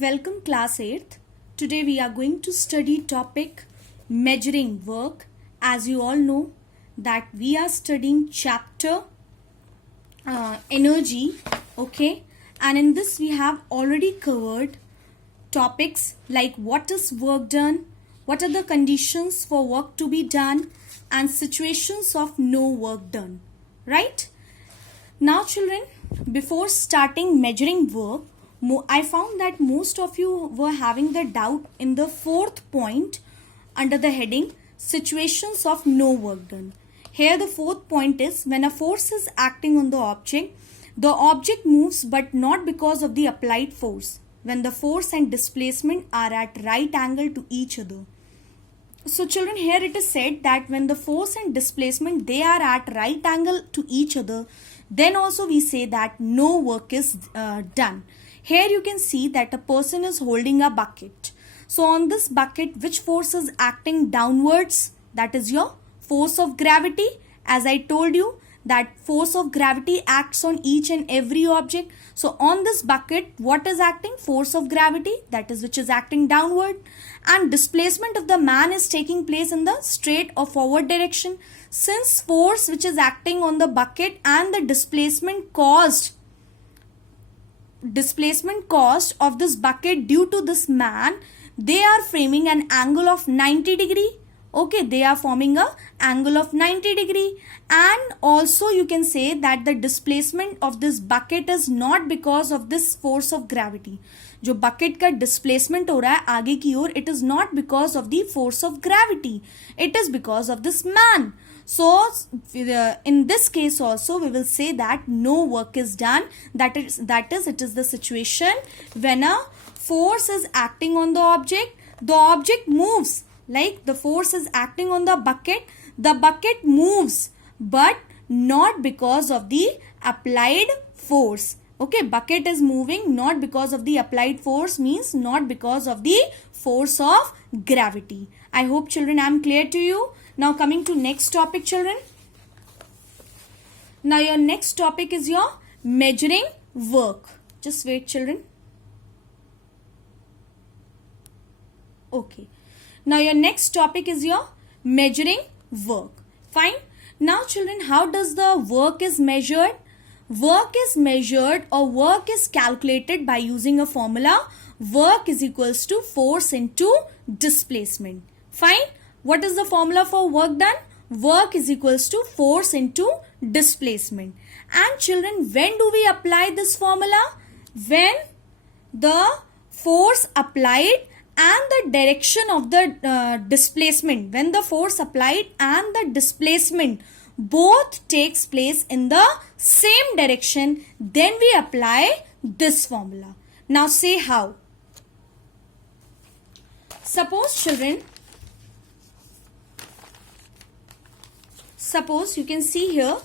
Welcome class 8th. Today we are going to study topic measuring work. As you all know that we are studying chapter energy, okay, and in this we have already covered topics like what is work done, what are the conditions for work to be done, and situations of no work done, right? Now children, before starting measuring work, I found that most of you were having the doubt in the fourth point under the heading situations of no work done. Here the fourth point is when a force is acting on the object moves but not because of the applied force, when the force and displacement are at right angle to each other. So children, here it is said that when the force and displacement they are at right angle to each other, then also we say that no work is done. Here you can see that a person is holding a bucket. So on this bucket, which force is acting downwards? That is your force of gravity. As I told you that force of gravity acts on each and every object. So on this bucket, what is acting? Force of gravity, that is which is acting downward. And displacement of the man is taking place in the straight or forward direction. Since force which is acting on the bucket and the displacement caused of this bucket due to this man, they are framing an angle of 90 degree. Okay, they are forming a angle of 90 degree. And also you can say that the displacement of this bucket is not because of this force of gravity. जो bucket का displacement हो रहा है आगे की ओर, it is not because of the force of gravity. It is because of this man. So in this case also we will say that no work is done. That is it is the situation when a force is acting on the object moves. Like the force is acting on the bucket moves, but not because of the applied force. Okay, bucket is moving not because of the applied force, means not because of the force of gravity. I hope children I am clear to you. Now coming to next topic children. Now your next topic is your measuring work. Just wait children. Okay. Now your next topic is your measuring work. Fine. Now children, how does the work is measured? Work is measured or work is calculated by using a formula. Work is equals to force into displacement. Fine. What is the formula for work done? Work is equals to force into displacement. And children, when do we apply this formula? When the force applied and the direction of the displacement, when the force applied and the displacement both takes place in the same direction, then we apply this formula. Now say how. Suppose children, suppose you can see here,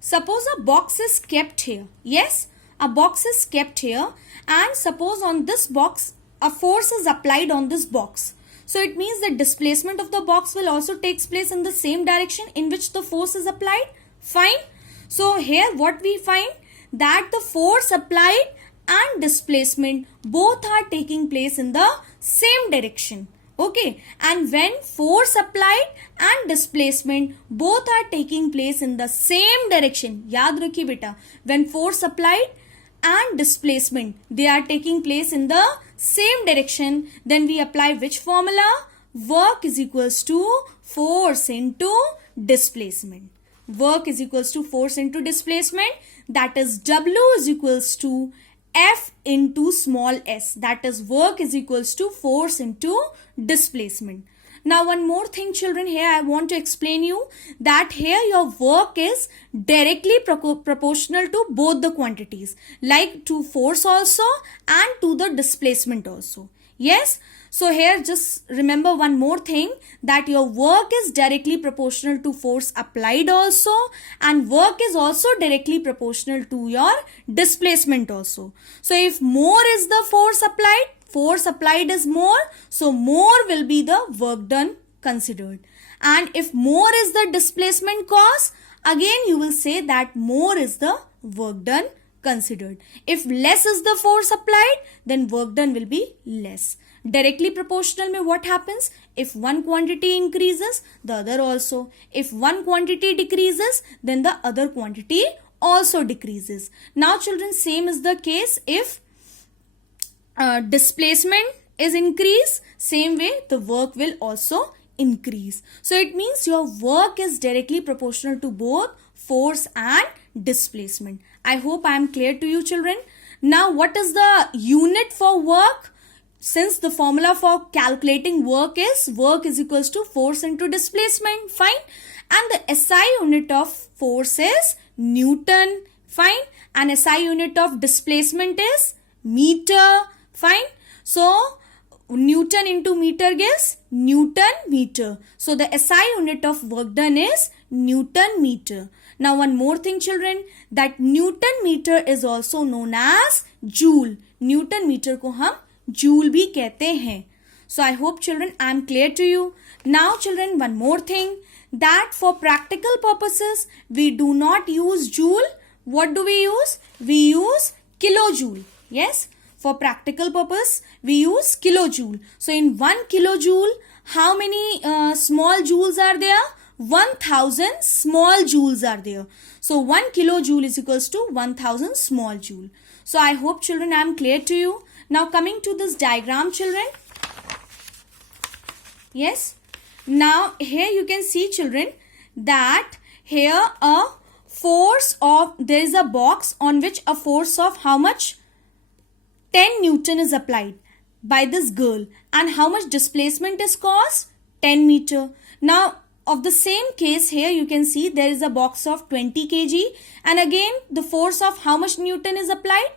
suppose a box is kept here. Yes, a box is kept here, and suppose on this box a force is applied on this box. So it means the displacement of the box will also takes place in the same direction in which the force is applied. Fine. So here what we find that the force applied and displacement both are taking place in the same direction. Okay, and when force applied and displacement both are taking place in the same direction, याद रखिए बेटा, when force applied and displacement they are taking place in the same direction, then we apply which formula? Work is equals to force into displacement. Work is equals to force into displacement, that is W is equals to F into small s, that is work is equals to force into displacement. Now one more thing children, here I want to explain you that here your work is directly proportional to both the quantities, like to force also and to the displacement also. Yes, so here just remember one more thing, that your work is directly proportional to force applied also, and work is also directly proportional to your displacement also. So if more is the force applied is more, so more will be the work done considered. And if more is the displacement cause, again you will say that more is the work done considered. If less is the force applied, then work done will be less. Directly proportional mein what happens? If one quantity increases, the other also. If one quantity decreases, then the other quantity also decreases. Now children, same is the case if displacement is increased, same way the work will also increase. So it means your work is directly proportional to both force and displacement. I hope I am clear to you children. Now what is the unit for work? Since the formula for calculating work is equals to force into displacement, fine. And the SI unit of force is Newton, fine. And SI unit of displacement is meter, fine. So Newton into meter gives Newton meter. So the SI unit of work done is Newton meter. Now one more thing children, that Newton meter is also known as joule. Newton meter को हम joule भी कहते हैं. So I hope children I am clear to you. Now children, one more thing, that for practical purposes we do not use joule. What do we use? We use kilojoule. Yes. For practical purpose, we use kilojoule. So in 1 kilojoule, how many small joules are there? 1000 small joules are there. So 1 kilojoule is equals to 1000 small joule. So I hope children I am clear to you. Now coming to this diagram children. Yes. Now here you can see children that here a force of, there is a box on which a force of how much? 10 Newton is applied by this girl, and how much displacement is caused? 10 meter. Now of the same case here you can see there is a box of 20 kg, and again the force of how much Newton is applied?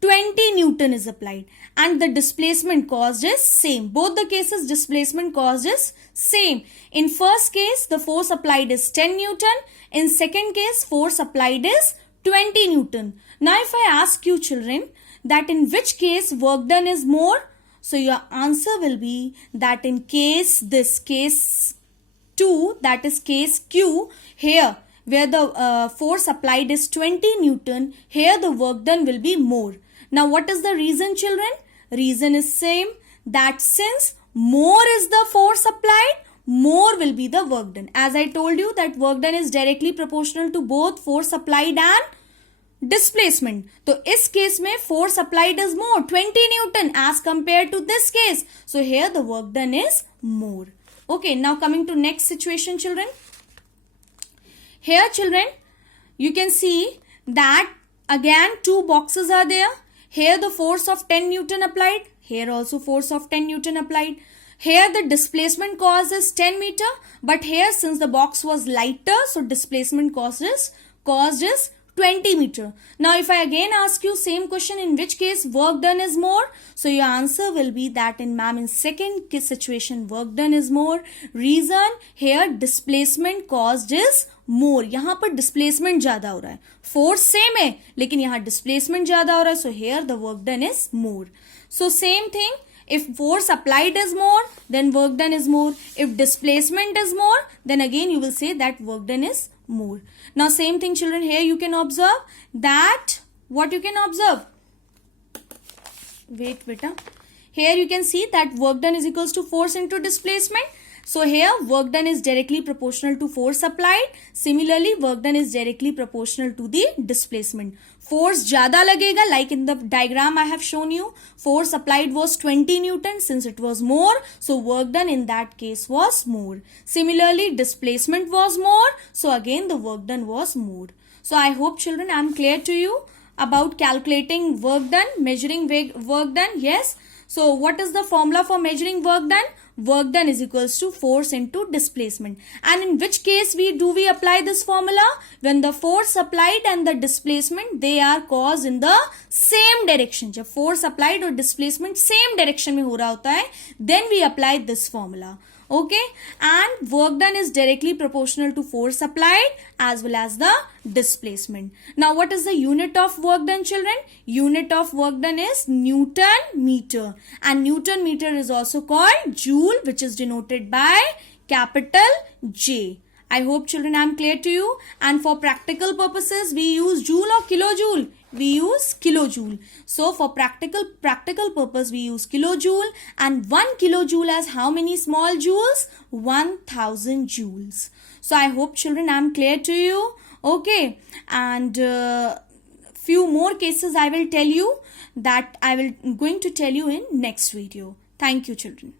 20 Newton is applied, and the displacement caused is same. Both the cases displacement caused is same. In first case the force applied is 10 Newton. In second case force applied is 20 Newton. Now if I ask you children that in which case work done is more, so your answer will be that in case 2, that is case Q, here where the force applied is 20 Newton, here the work done will be more. Now what is the reason children? Reason is same, that since more is the force applied, more will be the work done. As I told you that work done is directly proportional to both force applied and displacement. तो इस case में force applied is more 20 Newton as compared to this case. So here the work done is more. Okay, now coming to next situation children. Here children you can see that again two boxes are there. Here the force of 10 Newton applied. Here also force of 10 Newton applied. Here the displacement cause is 10 meter. But here since the box was lighter, so displacement caused is 20 meter. Now if I again ask you same question, in which case work done is more, so your answer will be that in ma'am in second situation work done is more. Reason, here displacement caused is more. यहाँ पर displacement ज़्यादा हो रहा है, force same है लेकिन यहाँ displacement ज़्यादा हो रहा है, so here the work done is more. So same thing, if force applied is more, then work done is more. If displacement is more, then again you will say that work done is more. Now same thing children, here you can observe that, what you can observe? Wait beta. Here you can see that work done is equals to force into displacement. So here work done is directly proportional to force applied. Similarly work done is directly proportional to the displacement. Force ज़्यादा लगेगा, like in the diagram I have shown you. Force applied was 20 Newton, since it was more, so work done in that case was more. Similarly displacement was more, so again the work done was more. So I hope children I am clear to you about calculating work done, measuring work done. Yes. So what is the formula for measuring work done? Work done is equals to force into displacement. And in which case we apply this formula? When the force applied and the displacement, they are caused in the same direction. जब force applied और displacement same direction में हो रहा होता है, then we apply this formula. Okay, and work done is directly proportional to force applied as well as the displacement. Now what is the unit of work done children? Unit of work done is Newton meter, and Newton meter is also called joule, which is denoted by capital J. I hope children I am clear to you. And for practical purposes we use joule or kilojoule. we use kilojoule. So for practical purpose we use kilojoule, and 1 kilojoule has how many small joules? 1000 joules. So I hope children I am clear to you. Okay, and few more cases I will tell you, that I will going to tell you in next video. Thank you children.